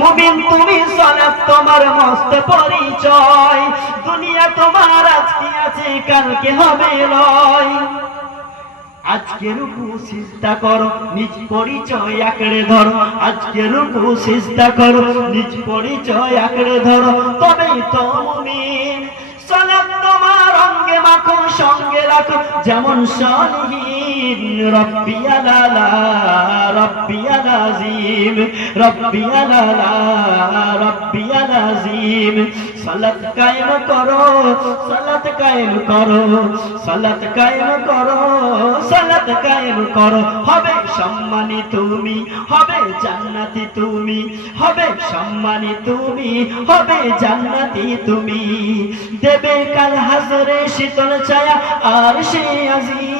মুমিন, তুমি সালাত তোমার মস্ত পরিচয়। দুনিয়া তোমার আজকে আছে, কালকে হবে নয় আজকে রুকু, সিজদা করো, নিজ পরিচয় আঁকড়ে ধরো। আজকে রুকু, সিজদা করো, নিজ পরিচয় আঁকড়ে ধরো। তবেই তো মুমিন। সালাত তোমার অঙ্গে মাখো, সঙ্গে রাখো। যেমন আলাজিম সালাত কায়েম করো করো করো করো। হবে সম্মানী তুমি, হবে জান্নাতি তুমি, হবে সম্মানী তুমি, হবে জান্নাতি তুমি। দেবে কাল হাজরে শীতল ছায়া, আর সে আজিম।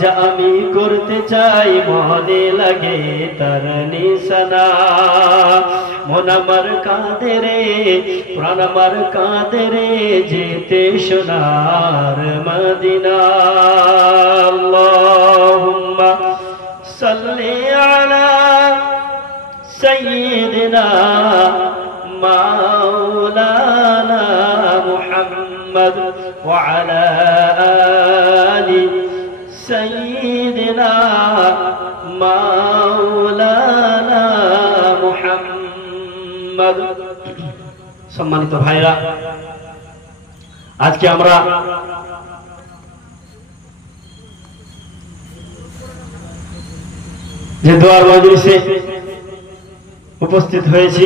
যা আমি করতে চাই, মনে লাগে তার নিশানা। মন আমার কাঁদে রে, প্রাণ আমার কাঁদে রে, যেতে সোনার মদিনা। সালে আলা সৈয়দনা মাওলানা মুহাম্মদ ওয়ালা سيدنا مولانا محمد সম্মানিত ভাইরা আজকে আমরা যে দোয়ার মজলিসে উপস্থিত হয়েছি